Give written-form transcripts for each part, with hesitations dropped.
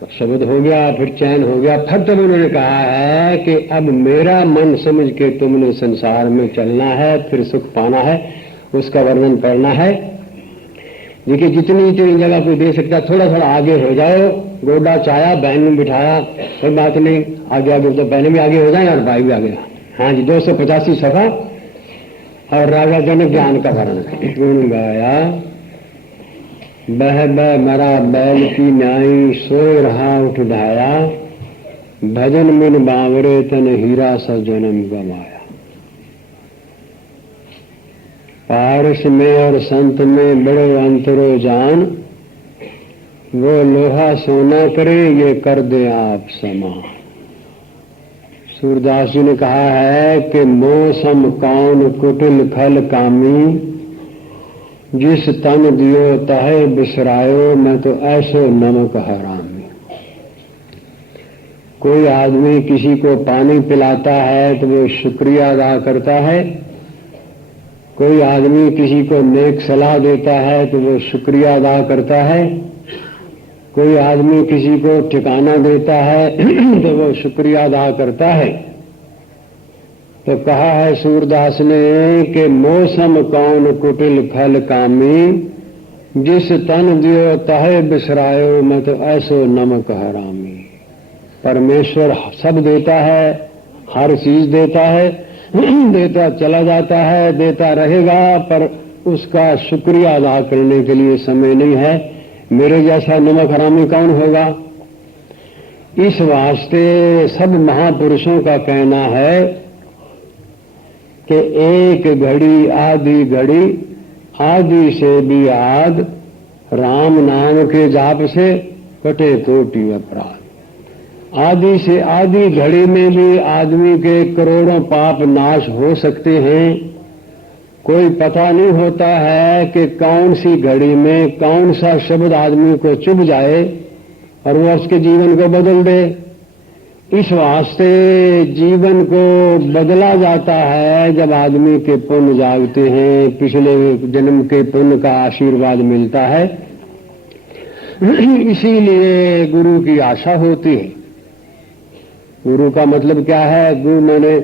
शब्द हो गया, फिर चैन हो गया। फिर तब उन्होंने कहा है कि अब मेरा मन समझ के तुमने संसार में चलना है, फिर सुख पाना है, उसका वर्णन करना है। देखिए जितनी जगह कोई दे सकता, थोड़ा थोड़ा आगे हो जाओ। गोडा चाया, बहन में बिठाया, कोई बात नहीं, आगे आगे तो बहन भी आगे हो जाए और भाई भी आगे। हाँ जी, 285 सफा और राजा जनक ज्ञान का वर्णन गुण गाया। बह बह मरा बैल की न्याई, सोए रहा उठ ढाया, भजन मिन बावरे तन हीरा सा जन्म गवाया। पारस में और संत में बड़ो अंतरो जान, वो लोहा सोना करे ये कर दे आप समान। सूरदास जी ने कहा है कि मौसम कौन कुटिल खल कामी, जिस तन दियो तहे बिसरायो, मैं तो ऐसो नमक हरामी। कोई आदमी किसी को पानी पिलाता है तो वो शुक्रिया अदा करता है, कोई आदमी किसी को नेक सलाह देता है तो वो शुक्रिया अदा करता है, कोई आदमी किसी को ठिकाना देता है तो वो शुक्रिया अदा करता है। तो कहा है सूरदास ने कि मौसम कौन कुटिल खल कामी, जिस तन दियो तहे बिसरायो, मैं तो ऐसो नमक हरामी। परमेश्वर सब देता है, हर चीज देता है, देता चला जाता है, देता रहेगा, पर उसका शुक्रिया अदा करने के लिए समय नहीं है। मेरे जैसा नमक हरामी कौन होगा? इस वास्ते सब महापुरुषों का कहना है कि एक घड़ी आधी घड़ी, आदि से भी आद, राम नाम के जाप से कटे कोटि अपराध। आदि से आदि घड़ी में भी आदमी के करोड़ों पाप नाश हो सकते हैं। कोई पता नहीं होता है कि कौन सी घड़ी में कौन सा शब्द आदमी को चुभ जाए और वो उसके जीवन को बदल दे। इस वास्ते जीवन को बदला जाता है जब आदमी के पुण्य जागते हैं, पिछले जन्म के पुण्य का आशीर्वाद मिलता है। इसीलिए गुरु की आशा होती है। गुरु का मतलब क्या है? गुरु माने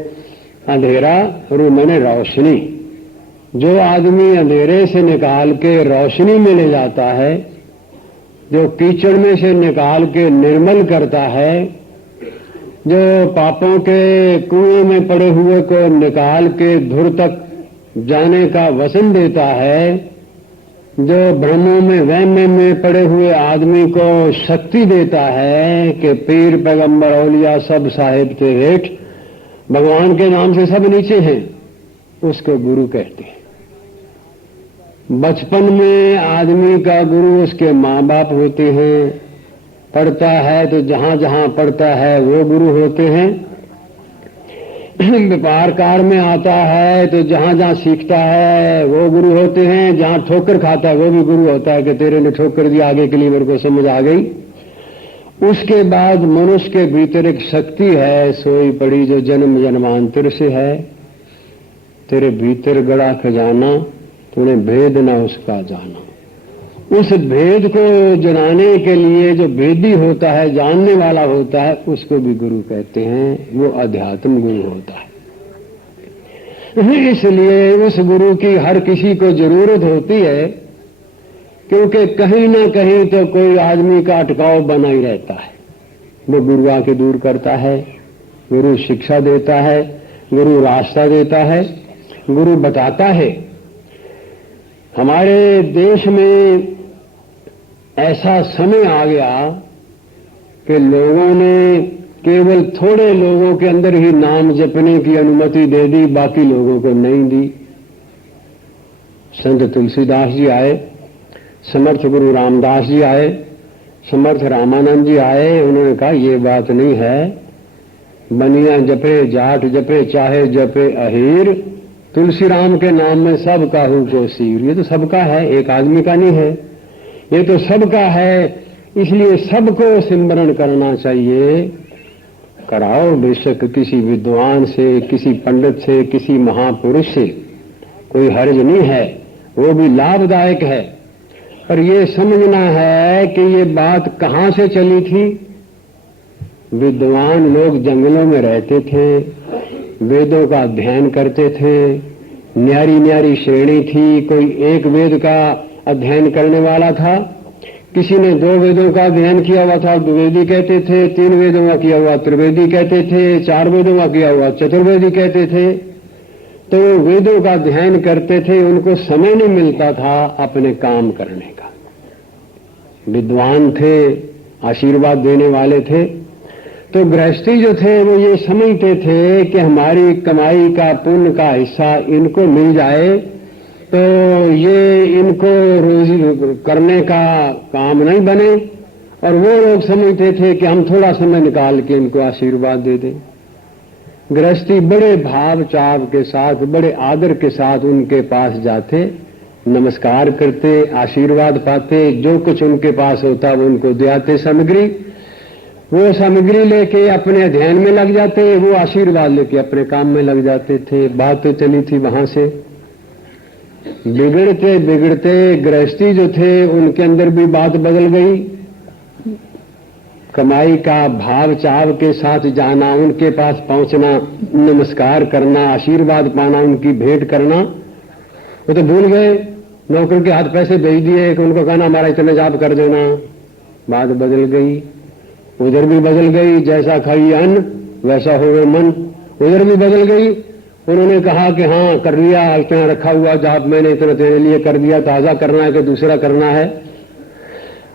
अंधेरा, गुरु माने रोशनी। जो आदमी अंधेरे से निकाल के रोशनी में ले जाता है, जो कीचड़ में से निकाल के निर्मल करता है, जो पापों के कुएं में पड़े हुए को निकाल के धुर तक जाने का वचन देता है, जो भ्रमों में वहम में पड़े हुए आदमी को शक्ति देता है कि पीर पैगंबर औलिया सब साहिब के हेठ, भगवान के नाम से सब नीचे हैं, उसको गुरु कहते हैं। बचपन में आदमी का गुरु उसके माँ बाप होते हैं। पढ़ता है तो जहां जहां पढ़ता है वो गुरु होते हैं। व्यापार कार में आता है तो जहां जहां सीखता है वो गुरु होते हैं। जहां ठोकर खाता है वो भी गुरु होता है कि तेरे ने ठोकर दी, आगे के लिए मेरे को समझ आ गई। उसके बाद मनुष्य के भीतर एक शक्ति है सोई पड़ी जो जन्म जन्मांतर से है। तेरे भीतर गड़ा खजाना, तूने भेद ना उसका जाना। उस भेद को जनाने के लिए जो भेदी होता है, जानने वाला होता है, उसको भी गुरु कहते हैं। वो अध्यात्म गुरु होता है। इसलिए उस गुरु की हर किसी को जरूरत होती है, क्योंकि कहीं ना कहीं तो कोई आदमी का अटकाव बना ही रहता है। वो गुरु आके दूर करता है, गुरु शिक्षा देता है, गुरु रास्ता देता है, गुरु बताता है। हमारे देश में ऐसा समय आ गया कि लोगों ने केवल थोड़े लोगों के अंदर ही नाम जपने की अनुमति दे दी, बाकी लोगों को नहीं दी। संत तुलसीदास जी आए, समर्थ गुरु रामदास जी आए, समर्थ रामानंद जी आए। उन्होंने कहा ये बात नहीं है, बनिया जपे जाट जपे चाहे जपे अहीर, तुलसी राम के नाम में सब काहू को सीर। ये तो सबका है, एक आदमी का नहीं है, ये तो सबका है। इसलिए सबको सिमरन करना चाहिए। कराओ बेशक किसी विद्वान से, किसी पंडित से, किसी महापुरुष से, कोई हर्ज नहीं है, वो भी लाभदायक है। पर ये समझना है कि ये बात कहाँ से चली थी। विद्वान लोग जंगलों में रहते थे, वेदों का अध्ययन करते थे, न्यारी न्यारी श्रेणी थी। कोई एक वेद का अध्ययन करने वाला था, किसी ने 2 वेदों का अध्ययन किया हुआ था, द्विवेदी कहते थे, 3 वेदों का किया हुआ त्रिवेदी कहते थे, 4 वेदों का किया हुआ चतुर्वेदी कहते थे। तो वेदों का अध्ययन करते थे, उनको समय नहीं मिलता था अपने काम करने का। विद्वान थे, आशीर्वाद देने वाले थे। तो गृहस्थी जो थे वो ये समझते थे कि हमारी कमाई का पुण्य का हिस्सा इनको मिल जाए तो ये इनको रोजी करने का काम नहीं बने, और वो लोग समझते थे कि हम थोड़ा समय निकाल के इनको आशीर्वाद दे दें। गृहस्थी बड़े भाव चाव के साथ, बड़े आदर के साथ उनके पास जाते, नमस्कार करते, आशीर्वाद पाते, जो कुछ उनके पास होता वो उनको दियाते सामग्री। वो सामग्री लेके अपने अध्ययन में लग जाते, वो आशीर्वाद लेके अपने काम में लग जाते थे। बात तो चली थी वहां से। बिगड़ते बिगड़ते गृहस्थी जो थे उनके अंदर भी बात बदल गई। कमाई का भाव चाव के साथ जाना, उनके पास पहुंचना, नमस्कार करना, आशीर्वाद पाना, उनकी भेंट करना, वो तो भूल गए। नौकर के हाथ पैसे भेज दिए कि उनको कहना हमारा इतना जाप कर देना। बात बदल गई, उधर भी बदल गई। जैसा खाई अन्न वैसा हो गए मन, उधर भी बदल गई। उन्होंने कहा कि हाँ कर लिया, इतना रखा हुआ जाप मैंने इतना तेरे लिए कर दिया, ताजा करना है कि दूसरा करना है।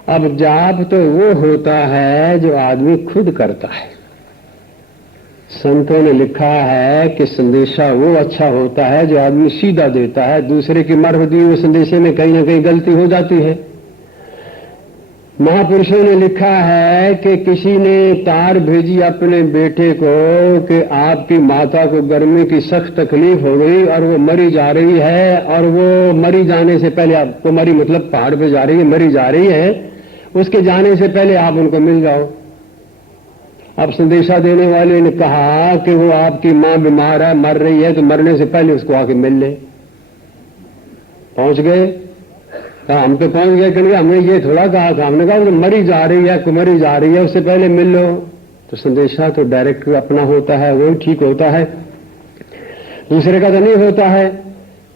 अब जाप तो वो होता है जो आदमी खुद करता है। संतों ने लिखा है कि संदेशा वो अच्छा होता है जो आदमी सीधा देता है। दूसरे की मर्फ दी हुए संदेशे में कहीं ना कहीं गलती हो जाती है। महापुरुषों ने लिखा है कि किसी ने तार भेजी अपने बेटे को कि आपकी माता को गर्मी की सख्त तकलीफ हो गई और वो मरी जा रही है, और वो मरी जाने से पहले, आपको मरी मतलब पहाड़ पे जा रही है, मरी जा रही है, उसके जाने से पहले आप उनको मिल जाओ। अब संदेशा देने वाले ने कहा कि वो आपकी मां बीमार है, मर रही है, तो मरने से पहले उसको आके मिल ले। पहुंच गए? हम तो पहुंच गए, कहेंगे हमने ये थोड़ा कहा था, हमने कहा वो मरी जा रही है, कुमारी जा रही है, उससे पहले मिल लो। तो संदेशा तो डायरेक्ट अपना होता है, वो ठीक होता है, दूसरे का तो नहीं होता है।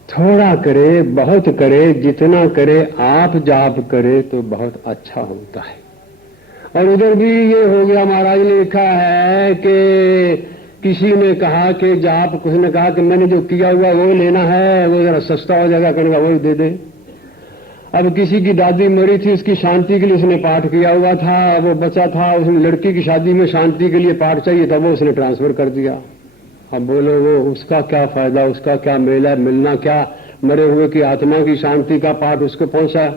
थोड़ा करे, बहुत करे, जितना करे आप जाप करे तो बहुत अच्छा होता है। और उधर भी ये हो गया, महाराज ने लिखा है कि किसी ने कहा कि जाप, किसी ने कहा कि मैंने जो किया हुआ वो लेना है, वो जरा सस्ता हो जाएगा, कहने का वही दे दे। अब किसी की दादी मरी थी, उसकी शांति के लिए उसने पाठ किया हुआ था, वो बचा था, उसने लड़की की शादी में शांति के लिए पाठ चाहिए था, वो उसने ट्रांसफर कर दिया। अब बोलो वो उसका क्या फायदा, उसका क्या मेल है, मिलना क्या, मरे हुए की आत्मा की शांति का पाठ उसको पहुंचा।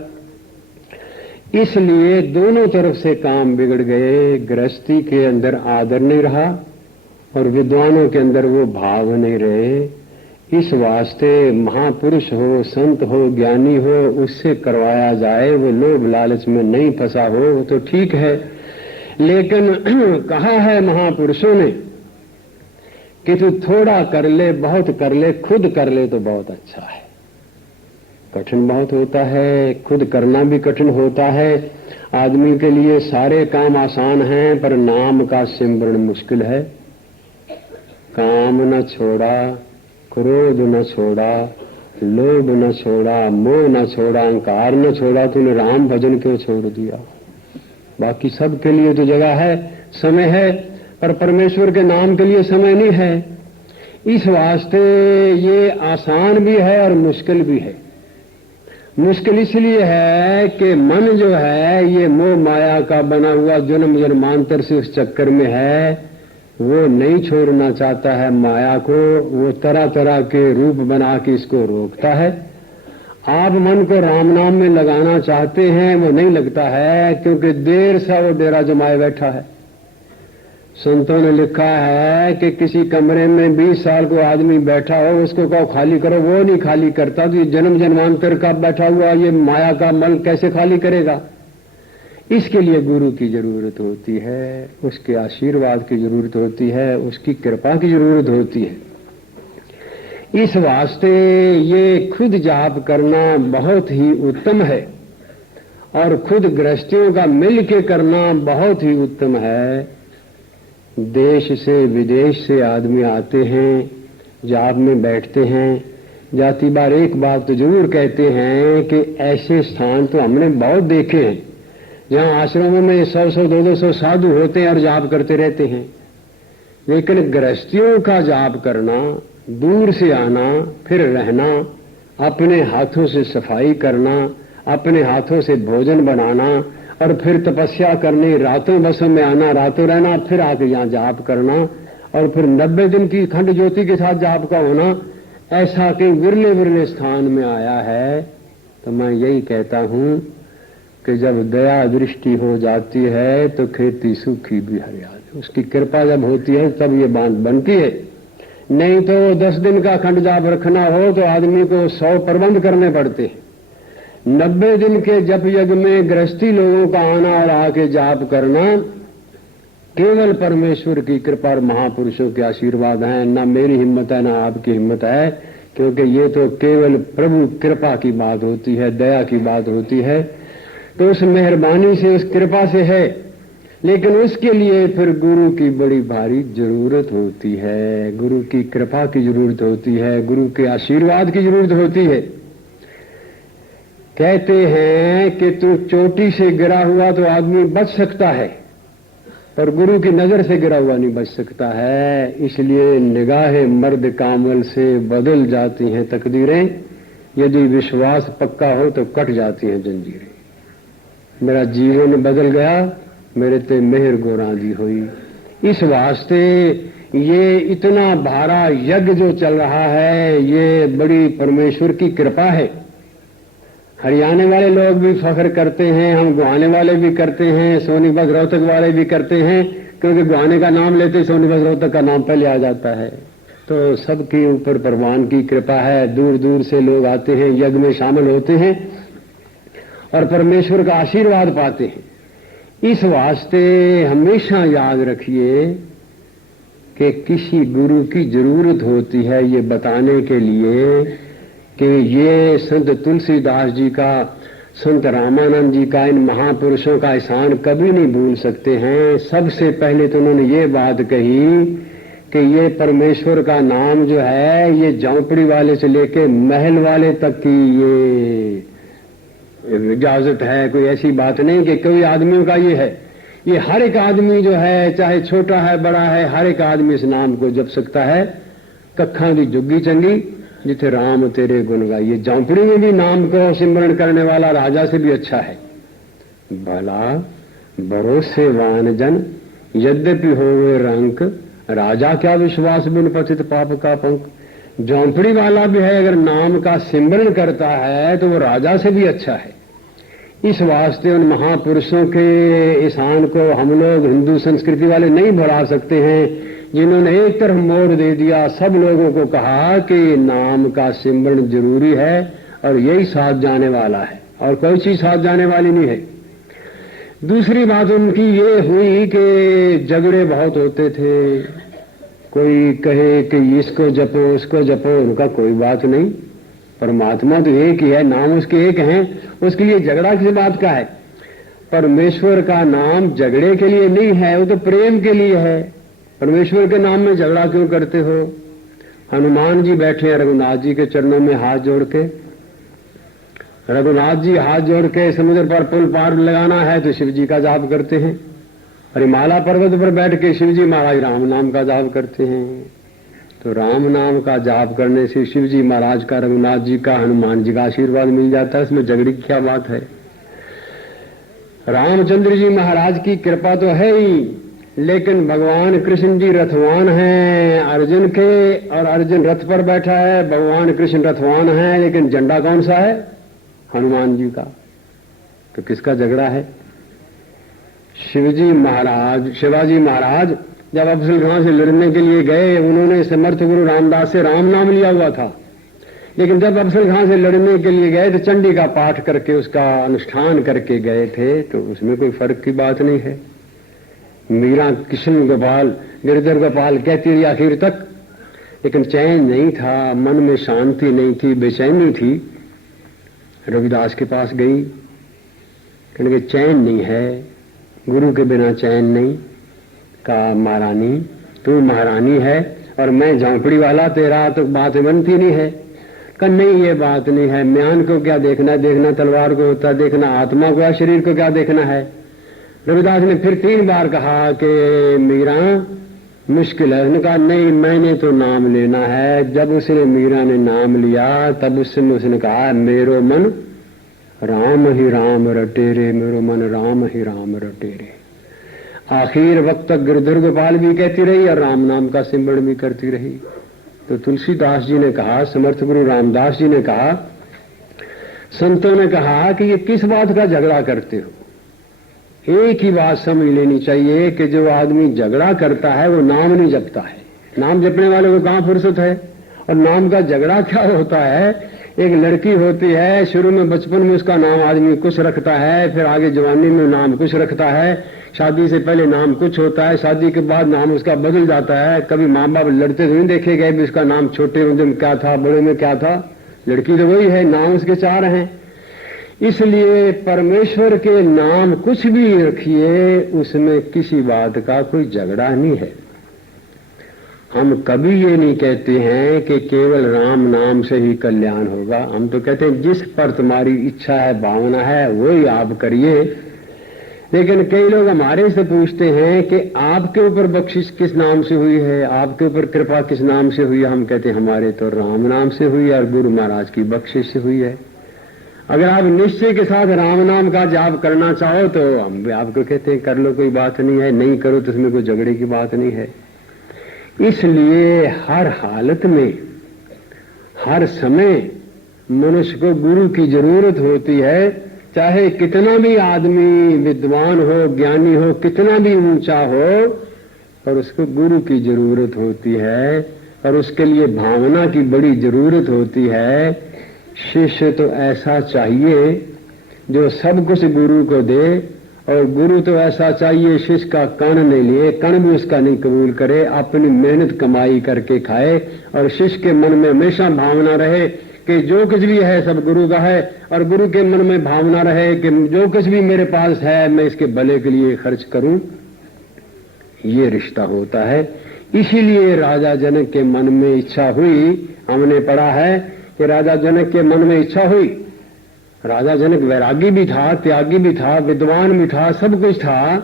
इसलिए दोनों तरफ से काम बिगड़ गए। गृहस्थी के अंदर आदर नहीं रहा और विद्वानों के अंदर वो भाव नहीं रहे। इस वास्ते महापुरुष हो, संत हो, ज्ञानी हो, उससे करवाया जाए, वो लोभ लालच में नहीं फंसा हो, वो तो ठीक है। लेकिन कहा है महापुरुषों ने कि तू थोड़ा कर ले, बहुत कर ले, खुद कर ले तो बहुत अच्छा है। कठिन बहुत होता है, खुद करना भी कठिन होता है। आदमी के लिए सारे काम आसान हैं, पर नाम का सिमरन मुश्किल है। काम न छोड़ा, क्रोध न छोड़ा, लोभ न छोड़ा, मोह न छोड़ा, अहंकार न छोड़ा, तूने राम भजन क्यों छोड़ दिया? बाकी सब के लिए तो जगह है, समय है, पर परमेश्वर के नाम के लिए समय नहीं है। इस वास्ते ये आसान भी है और मुश्किल भी है। मुश्किल इसलिए है कि मन जो है ये मोह माया का बना हुआ जन्म जन्मांतर से उस चक्कर में है, वो नहीं छोड़ना चाहता है माया को, वो तरह तरह के रूप बना के इसको रोकता है। आप मन को राम नाम में लगाना चाहते हैं, वो नहीं लगता है, क्योंकि देर से वो डेरा जमाए बैठा है। संतों ने लिखा है कि किसी कमरे में 20 साल को आदमी बैठा हो, उसको कहो खाली करो, वो नहीं खाली करता। तो ये जन्म जन्मांतर का बैठा हुआ ये माया का मल कैसे खाली करेगा? इसके लिए गुरु की जरूरत होती है, उसके आशीर्वाद की जरूरत होती है, उसकी कृपा की जरूरत होती है। इस वास्ते ये खुद जाप करना बहुत ही उत्तम है। और खुद गृहस्थियों का मिल के करना बहुत ही उत्तम है। देश से विदेश से आदमी आते हैं, जाप में बैठते हैं, जाती बार एक बात तो जरूर कहते हैं कि ऐसे स्थान तो हमने बहुत देखे हैं जहाँ आश्रमों में 100-100, 200 साधु होते हैं और जाप करते रहते हैं, लेकिन गृहस्थियों का जाप करना, दूर से आना, फिर रहना, अपने हाथों से सफाई करना, अपने हाथों से भोजन बनाना और फिर तपस्या करनी, रातों बसों में आना, रातों रहना, फिर आके यहाँ जाप करना और फिर 90 दिन की खंड ज्योति के साथ जाप का होना, ऐसा कई विरले विरले स्थान में आया है। तो मैं यही कहता हूँ कि जब दया दृष्टि हो जाती है तो खेती सूखी भी हरियाली, उसकी कृपा जब होती है तब ये बात बनती है। नहीं तो 10 दिन का खंड जाप रखना हो तो आदमी को 100 प्रबंध करने पड़ते हैं। 90 दिन के जप यज्ञ में गृहस्थी लोगों का आना और आके जाप करना केवल परमेश्वर की कृपा और महापुरुषों के आशीर्वाद हैं। ना मेरी हिम्मत है, ना आपकी हिम्मत है, क्योंकि ये तो केवल प्रभु कृपा की बात होती है, दया की बात होती है। तो उस मेहरबानी से, उस कृपा से है, लेकिन उसके लिए फिर गुरु की बड़ी भारी जरूरत होती है, गुरु की कृपा की जरूरत होती है, गुरु के आशीर्वाद की जरूरत होती है। कहते हैं कि तू चोटी से गिरा हुआ तो आदमी बच सकता है, पर गुरु की नजर से गिरा हुआ नहीं बच सकता है। इसलिए निगाहे मर्द कामल से बदल जाती हैं तकदीरें, यदि विश्वास पक्का हो तो कट जाती हैं जंजीरें। मेरा जीवन बदल गया, मेरे ते मेहर गोरांदी हुई। इस वास्ते ये इतना भारा यज्ञ जो चल रहा है, ये बड़ी परमेश्वर की कृपा है। हरियाणे वाले लोग भी फख्र करते हैं, हम गुहाने वाले भी करते हैं, सोनीपत रोहतक वाले भी करते हैं, क्योंकि गुहाने का नाम लेते सोनीपत रोहतक का नाम पहले आ जाता है। तो सबके ऊपर भगवान की कृपा है, दूर दूर से लोग आते हैं, यज्ञ में शामिल होते हैं और परमेश्वर का आशीर्वाद पाते हैं। इस वास्ते हमेशा याद रखिए कि किसी गुरु की जरूरत होती है ये बताने के लिए कि ये संत तुलसीदास जी का, संत रामानंद जी का, इन महापुरुषों का एहसान कभी नहीं भूल सकते हैं। सबसे पहले तो उन्होंने ये बात कही कि ये परमेश्वर का नाम जो है, ये झोंपड़ी वाले से लेके महल वाले तक की ये इजाजत है। कोई ऐसी बात नहीं कि कोई आदमियों का ये है, ये हर एक आदमी जो है, चाहे छोटा है बड़ा है, हर एक आदमी इस नाम को जप सकता है। कखा की जुग्गी चंगी जिथे राम तेरे गुण गाइए। झोंपड़ी में भी नाम को सिमरण करने वाला राजा से भी अच्छा है। भला भरोसेवान जन यद्यपि होवे रंक, राजा क्या विश्वास बिन पतित पाप का पंख। झोंपड़ी वाला भी है, अगर नाम का सिमरण करता है तो वो राजा से भी अच्छा है। इस वास्ते उन महापुरुषों के एहसान को हम लोग हिंदू संस्कृति वाले नहीं भुला सकते हैं, जिन्होंने एक तरफ मोड़ दे दिया, सब लोगों को कहा कि नाम का सिमरण जरूरी है और यही साथ जाने वाला है और कोई चीज साथ जाने वाली नहीं है। दूसरी बात उनकी ये हुई कि झगड़े बहुत होते थे, कोई कहे कि इसको जपो उसको जपो, उनका कोई बात नहीं। परमात्मा तो एक ही है, नाम उसके एक हैं, उसके लिए झगड़ा किस बात का है। परमेश्वर का नाम झगड़े के लिए नहीं है, वो तो प्रेम के लिए है। परमेश्वर के नाम में झगड़ा क्यों करते हो। हनुमान जी बैठे हैं रघुनाथ जी के चरणों में हाथ जोड़ के, रघुनाथ जी हाथ जोड़ के समुद्र पर पुल पार लगाना है तो शिव जी का जाप करते हैं, और हिमालय पर्वत पर बैठ के शिव जी महाराज राम नाम का जाप करते हैं। तो राम नाम का जाप करने से शिव जी महाराज का, रघुनाथ जी का, हनुमान जी का आशीर्वाद मिल जाता है, इसमें झगड़े की क्या बात है। रामचंद्र जी महाराज की कृपा तो है ही, लेकिन भगवान कृष्ण जी रथवान हैं अर्जुन के, और अर्जुन रथ पर बैठा है, भगवान कृष्ण रथवान हैं, लेकिन झंडा कौन सा है, हनुमान जी का। तो किसका झगड़ा है। शिवाजी महाराज जब अफजल खां से लड़ने के लिए गए, उन्होंने समर्थ गुरु रामदास से राम नाम लिया हुआ था, लेकिन जब अफजल खां से लड़ने के लिए गए तो चंडी का पाठ करके उसका अनुष्ठान करके गए थे, तो उसमें कोई फर्क की बात नहीं है। मीरा कृष्ण गोपाल गिरधर गोपाल कहती रही आखिर तक, लेकिन चैन नहीं था, मन में शांति नहीं थी, बेचैनी थी। रविदास के पास गई, क्योंकि चैन नहीं है, गुरु के बिना चैन नहीं। कहा महारानी तू महारानी है और मैं झोंपड़ी वाला, तेरा तो बात बनती नहीं है। कहा नहीं ये बात नहीं है, म्यान को क्या देखना, देखना तलवार को होता, देखना आत्मा को, शरीर को क्या देखना है। रविदास ने फिर 3 बार कहा कि मीरा मुश्किल है। उसने कहा नहीं मैंने तो नाम लेना है। जब उसने मीरा ने नाम लिया तब उसने कहा मेरो मन राम ही राम रटे रे, मेरो मन राम ही राम रटे रे। आखिर वक्त तक गिरधर गोपाल भी कहती रही और राम नाम का सिमरण भी करती रही। तो तुलसीदास जी ने कहा, समर्थ गुरु रामदास जी ने कहा, संतों ने कहा कि ये किस बात का झगड़ा करते हो। एक ही बात समझ लेनी चाहिए कि जो आदमी झगड़ा करता है वो नाम नहीं जपता है। नाम जपने वाले को कहां फुर्सत है। और नाम का झगड़ा क्या होता है, एक लड़की होती है, शुरू में बचपन में उसका नाम आदमी कुछ रखता है, फिर आगे जवानी में नाम कुछ रखता है, शादी से पहले नाम कुछ होता है, शादी के बाद नाम उसका बदल जाता है। कभी माँ बाप लड़ते तो नहीं देखे गए भी उसका नाम छोटे में क्या था, बड़े में क्या था। लड़की तो वही है, नाम उसके 4 हैं। इसलिए परमेश्वर के नाम कुछ भी रखिए, उसमें किसी बात का कोई झगड़ा नहीं है। हम कभी ये नहीं कहते हैं कि केवल राम नाम से ही कल्याण होगा। हम तो कहते हैं जिस पर तुम्हारी इच्छा है, भावना है, वही आप करिए। लेकिन कई लोग हमारे से पूछते हैं कि आपके ऊपर बख्शिश किस नाम से हुई है, आपके ऊपर कृपा किस नाम से हुई है। हम कहते हैं हमारे तो राम नाम से हुई है और गुरु महाराज की बख्शिश से हुई है। अगर आप निश्चय के साथ राम नाम का जाप करना चाहो तो हम भी आपको कहते हैं कर लो, कोई बात नहीं है। नहीं करो तो उसमें कोई झगड़े की बात नहीं है। इसलिए हर हालत में, हर समय मनुष्य को गुरु की जरूरत होती है। चाहे कितना भी आदमी विद्वान हो, ज्ञानी हो, कितना भी ऊंचा हो, पर उसको गुरु की जरूरत होती है और उसके लिए भावना की बड़ी जरूरत होती है। शिष्य तो ऐसा चाहिए जो सब कुछ गुरु को दे, और गुरु तो ऐसा चाहिए शिष्य का कण नहीं लिए, कण भी उसका नहीं कबूल करे, अपनी मेहनत कमाई करके खाए। और शिष्य के मन में हमेशा भावना रहे कि जो कुछ भी है सब गुरु का है, और गुरु के मन में भावना रहे कि जो कुछ भी मेरे पास है मैं इसके भले के लिए खर्च करूं। ये रिश्ता होता है। इसीलिए राजा जनक के मन में इच्छा हुई, हमने पढ़ा है कि राजा जनक के मन में इच्छा हुई। राजा जनक वैरागी भी था, त्यागी भी था, विद्वान भी था, सब कुछ था,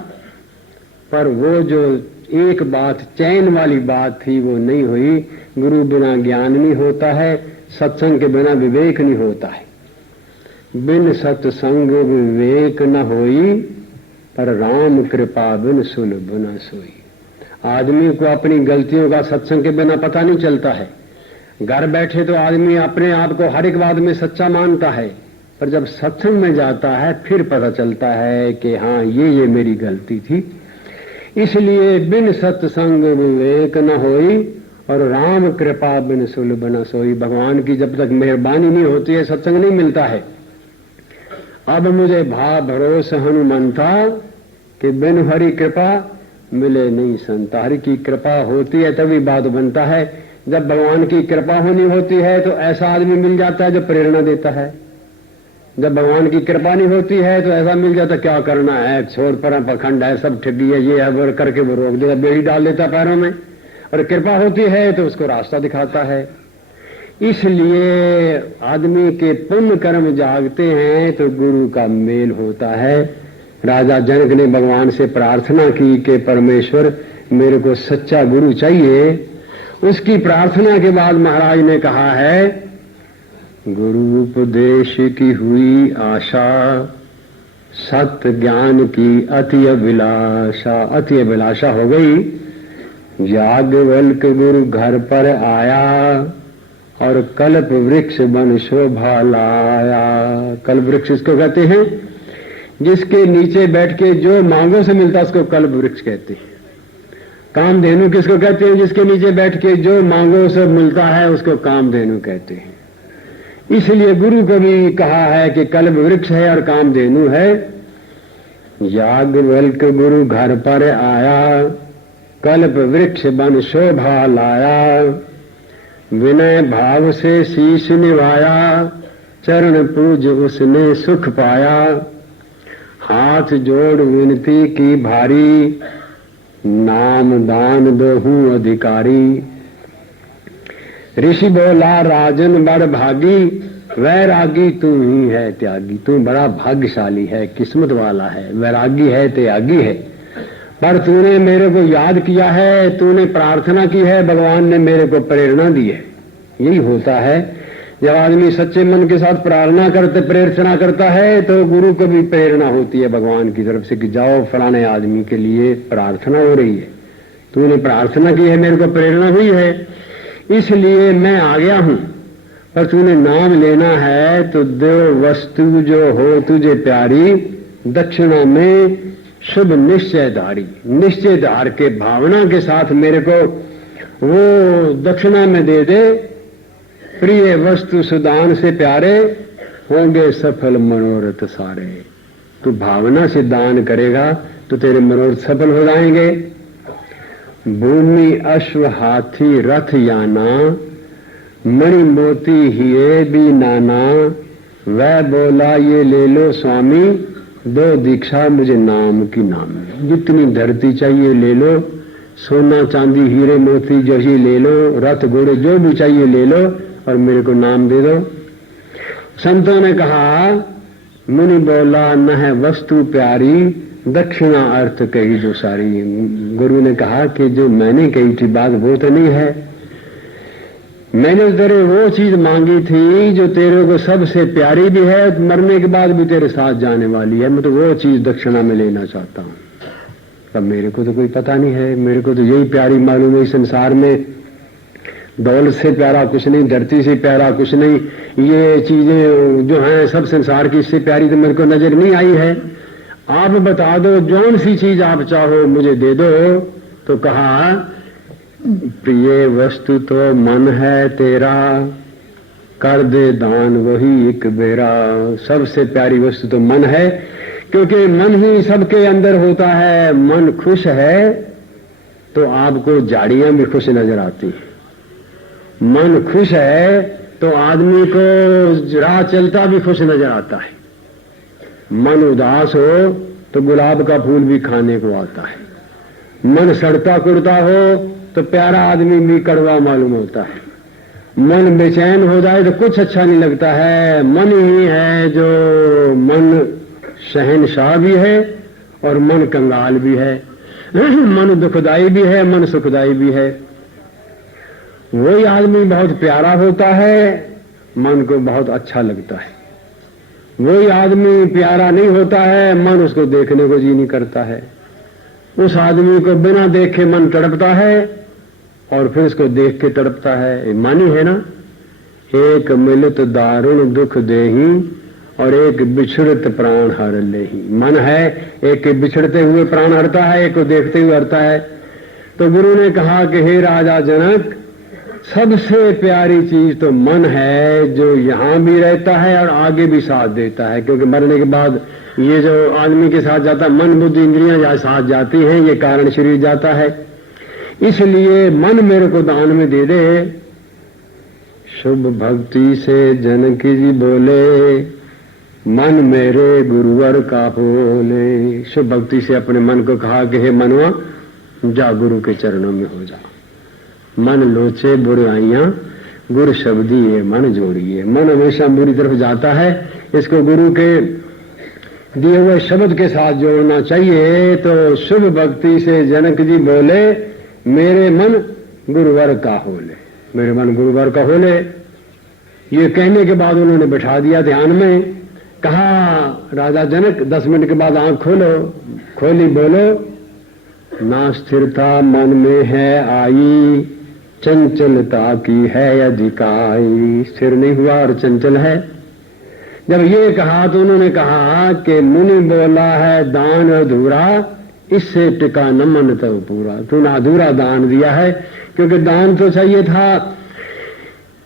पर वो जो एक बात चैन वाली बात थी वो नहीं हुई। गुरु बिना ज्ञान नहीं होता है, सत्संग के बिना विवेक नहीं होता है। बिन सत्संग विवेक न होई, पर राम कृपा बिन सुलभ न सोई। आदमी को अपनी गलतियों का सत्संग के बिना पता नहीं चलता है। घर बैठे तो आदमी अपने आप को हर एक बात में सच्चा मानता है, पर जब सत्संग में जाता है फिर पता चलता है कि हाँ ये मेरी गलती थी। इसलिए बिन सत्संग विवेक न होई और राम कृपा बिन सुलभ न सोई। भगवान की जब तक मेहरबानी नहीं होती है सत्संग नहीं मिलता है। अब मुझे भाव भरोसा हनुमंता कि बिन हरि कृपा मिले नहीं संता। हरि की कृपा होती है तभी बात बनता है। जब भगवान की कृपा होनी होती है तो ऐसा आदमी मिल जाता है जो प्रेरणा देता है। जब भगवान की कृपा नहीं होती है तो ऐसा मिल जाता क्या करना है, छोड़ पर पखंड है, सब ठगी है, ये है वो करके वो रोक देता, बेड़ी डाल देता पैरों में। और कृपा होती है तो उसको रास्ता दिखाता है। इसलिए आदमी के पुण्य कर्म जागते हैं तो गुरु का मेल होता है। राजा जनक ने भगवान से प्रार्थना की कि परमेश्वर मेरे को सच्चा गुरु चाहिए। उसकी प्रार्थना के बाद महाराज ने कहा है, गुरु उपदेश की हुई आशा, सत्य ज्ञान की अति अभिलाषा। अति अभिलाषा हो गई। याज्ञवल्क्य गुरु घर पर आया और कल्प वृक्ष बन शोभा लाया। कल्प वृक्ष इसको कहते हैं जिसके नीचे बैठ के जो मांगो से मिलता है उसको कल्प वृक्ष कहते हैं। कामधेनु किसको कहते हैं? जिसके नीचे बैठ के जो मांगो से मिलता है उसको कामधेनु कहते हैं। इसलिए गुरु को भी कहा है कि कल्प वृक्ष है और कामधेनु है। याज्ञवल्क्य गुरु घर पर आया, कल्प वृक्ष बन शोभा लाया। विनय भाव से शीश निभाया, चरण पूज उसने सुख पाया। हाथ जोड़ विनती की भारी, नाम दान दोहूं अधिकारी। ऋषि बोला राजन बड़ भागी, वैरागी तू ही है त्यागी। तू बड़ा भाग्यशाली है, किस्मत वाला है, वैरागी है, त्यागी है, पर तूने मेरे को याद किया है, तूने प्रार्थना की है, भगवान ने मेरे को प्रेरणा दी है। यही होता है जब आदमी सच्चे मन के साथ प्रार्थना करता है तो गुरु को भी प्रेरणा होती है भगवान की तरफ से कि जाओ फलाने आदमी के लिए प्रार्थना हो रही है, तूने प्रार्थना की है, मेरे को प्रेरणा हुई है, इसलिए मैं आ गया हूं। पर तूने नाम लेना है तो दो वस्तु जो हो तुझे प्यारी, दक्षिणा में शुभ निश्चयधारी। निश्चयधार के भावना के साथ मेरे को वो दक्षिणा में दे दे। प्रिय वस्तु सुदान से प्यारे, होंगे सफल मनोरथ सारे। तू भावना से दान करेगा तो तेरे मनोरथ सफल हो जाएंगे। भूमि अश्व हाथी रथ याना, मणि मोती हिये भी नाना। वह बोला ये ले लो स्वामी, दो दीक्षा मुझे नाम की नामी। जितनी धरती चाहिए ले लो, सोना चांदी हीरे मोती जो ही ले लो, रथ घोड़े जो भी चाहिए ले लो, और मेरे को नाम दे दो। संतों ने कहा, मुनि बोला न है वस्तु प्यारी, दक्षिणा अर्थ कही जो सारी। गुरु ने कहा कि जो मैंने कही थी बात वो तो नहीं है, मैंने तेरे वो चीज मांगी थी जो तेरे को सबसे प्यारी भी है, मरने के बाद भी तेरे साथ जाने वाली है, मैं तो वो चीज दक्षिणा में लेना चाहता हूँ। तब मेरे को तो कोई पता नहीं है, मेरे को तो यही प्यारी मालूम है। इस संसार में दौलत से प्यारा कुछ नहीं, धरती से प्यारा कुछ नहीं, ये चीजें जो हैं सब संसार की, इससे प्यारी तो मेरे को नजर नहीं आई है। आप बता दो जौन सी चीज आप चाहो मुझे दे दो। तो कहा, प्रिय वस्तु तो मन है तेरा, कर दे दान वही एक बेरा। सबसे प्यारी वस्तु तो मन है, क्योंकि मन ही सबके अंदर होता है। मन खुश है तो आपको झाड़ियां भी खुश नजर आती है। मन खुश है तो आदमी को राह चलता भी खुश नजर आता है। मन उदास हो तो गुलाब का फूल भी खाने को आता है। मन सड़ता कुड़ता हो तो प्यारा आदमी भी कड़वा मालूम होता है। मन बेचैन हो जाए तो कुछ अच्छा नहीं लगता है। मन ही है जो मन शहनशाह भी है और मन कंगाल भी है। मन दुखदाई भी है, मन सुखदाई भी है। वही आदमी बहुत प्यारा होता है, मन को बहुत अच्छा लगता है। वही आदमी प्यारा नहीं होता है, मन उसको देखने को जी नहीं करता है। उस आदमी को बिना देखे मन तड़पता है और फिर उसको देख के तड़पता है। मानी है ना, एक मिलत दारुण दुख देही और एक बिछड़त प्राण हर लेही। मन है, एक के बिछड़ते हुए प्राण हरता है, एक को देखते हुए हरता है। तो गुरु ने कहा कि हे राजा जनक, सबसे प्यारी चीज तो मन है, जो यहां भी रहता है और आगे भी साथ देता है। क्योंकि मरने के बाद ये जो आदमी के साथ जाता है, मन बुद्धि इंद्रियां साथ जाती हैं, ये कारण शरीर जाता है। इसलिए मन मेरे को दान में दे दे। शुभ भक्ति से जनक जी बोले, मन मेरे गुरुवर का होले। शुभ भक्ति से अपने मन को कहा कि हे मनवा, जा गुरु के चरणों में हो जा। मन लोचे बुराइयां गुरु शब्दी ये मन जोड़िए। मन हमेशा बुरी तरफ जाता है, इसको गुरु के दिए हुए शब्द के साथ जोड़ना चाहिए। तो शुभ भक्ति से जनक जी बोले, मेरे मन गुरुवर का होले, मेरे मन गुरुवर का होले। ये कहने के बाद उन्होंने बैठा दिया ध्यान में। कहा, राजा जनक 10 मिनट के बाद आंख खोलो। खोली, बोलो, ना स्थिरता मन में है आई, चंचलता की है अधिकाई। स्थिर नहीं हुआ और चंचल है। जब ये कहा तो उन्होंने कहा कि मुनि बोला है दान अधूरा, इससे टिका न मन तो पूरा। तूने अधूरा दान दिया है, क्योंकि दान तो चाहिए था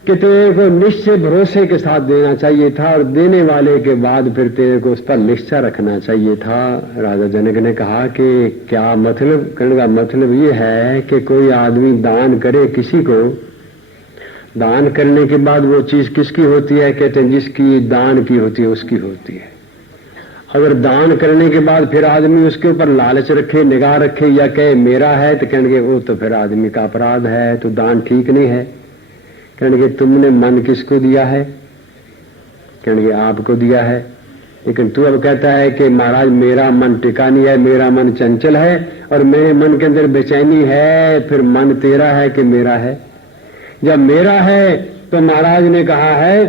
कि तेरे को निश्चय भरोसे के साथ देना चाहिए था, और देने वाले के बाद फिर तेरे को उस पर निश्चय रखना चाहिए था। राजा जनक ने कहा कि क्या मतलब? कहने का मतलब ये है कि कोई आदमी दान करे किसी को, दान करने के बाद वो चीज किसकी होती है? कहते हैं जिसकी दान की होती है उसकी होती है। अगर दान करने के बाद फिर आदमी उसके ऊपर लालच रखे, निगाह रखे या कहे मेरा है, तो कहेंगे वो तो फिर आदमी का अपराध है, तो दान ठीक नहीं है। कहेंगे तुमने मन किसको दिया है? कहेंगे आपको दिया है। लेकिन तू अब कहता है कि महाराज मेरा मन टिका नहीं है, मेरा मन चंचल है और मेरे मन के अंदर बेचैनी है, फिर मन तेरा है कि मेरा है? जब मेरा है तो महाराज ने कहा है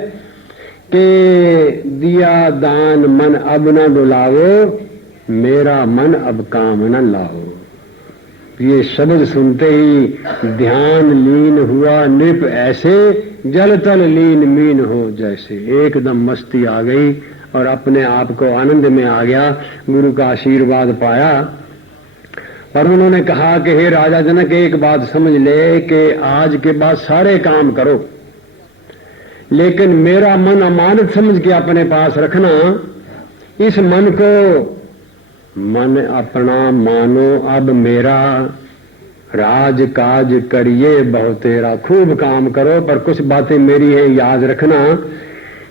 कि दिया दान मन अब न डुलाओ, मेरा मन अब काम न लाओ। ये शब्द सुनते ही ध्यान लीन हुआ नृप ऐसे, जल तल लीन मीन हो जैसे। एकदम मस्ती आ गई और अपने आप को आनंद में आ गया, गुरु का आशीर्वाद पाया। और उन्होंने कहा कि हे राजा जनक, एक बात समझ ले कि आज के बाद सारे काम करो, लेकिन मेरा मन अमानत समझ के अपने पास रखना। इस मन को मन अपना मानो अब मेरा, राज काज करिए बहुत तेरा। खूब काम करो पर कुछ बातें मेरी है याद रखना,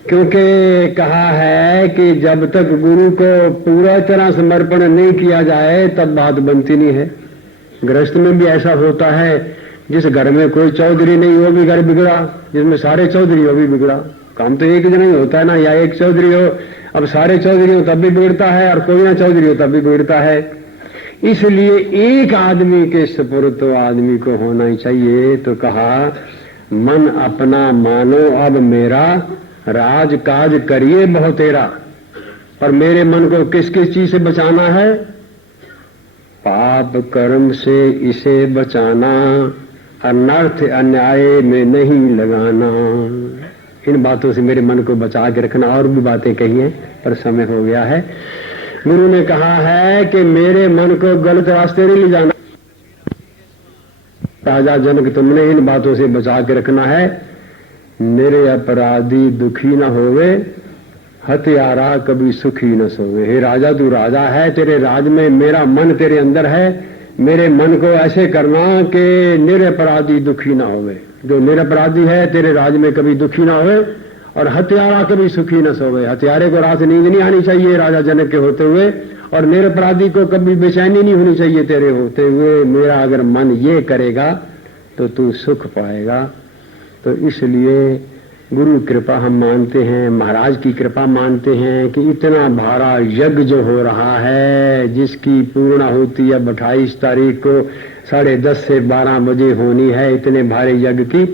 क्योंकि कहा है कि जब तक गुरु को पूरा तरह समर्पण नहीं किया जाए तब बात बनती नहीं है। गृहस्थ में भी ऐसा होता है, जिस घर में कोई चौधरी नहीं वो भी घर बिगड़ा, जिसमें सारे चौधरी हो भी बिगड़ा। काम तो एक जन ही होता है ना, या एक चौधरी हो, अब सारे चौधरी हो तब भी बिगड़ता है और कोई ना चौधरी हो तब भी बिगड़ता है। इसलिए एक आदमी के सपुर्द तो आदमी को होना ही चाहिए। तो कहा मन अपना मानो अब मेरा, राज काज करिए बहुत तेरा। पर मेरे मन को किस किस चीज से बचाना है? पाप कर्म से इसे बचाना, अनर्थ अन्याय में नहीं लगाना। इन बातों से मेरे मन को बचा के रखना। और भी बातें कही हैं पर समय हो गया है। गुरु ने कहा है कि मेरे मन को गलत रास्ते नहीं ले जाना। राजा जनक तुमने इन बातों से बचा के रखना है। मेरे अपराधी दुखी न होवे, हत्यारा कभी सुखी न सोवे। हे राजा, तू राजा है, तेरे राज में मेरा मन तेरे अंदर है। मेरे मन को ऐसे करना कि निरपराधी दुखी ना होवे। जो निरपराधी है तेरे राज में कभी दुखी ना होवे, और हत्यारा कभी सुखी न सोवे। हत्यारे को रात नींद नहीं आनी चाहिए राजा जनक के होते हुए, और निरपराधी को कभी बेचैनी नहीं होनी चाहिए तेरे होते हुए। मेरा अगर मन ये करेगा तो तू सुख पाएगा। तो इसलिए गुरु कृपा हम मानते हैं, महाराज की कृपा मानते हैं कि इतना भारा यज्ञ जो हो रहा है, जिसकी पूर्ण होती है 28 तारीख को 10:30 से 12 बजे होनी है, इतने भारे यज्ञ की।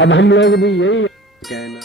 अब हम लोग भी यही कहना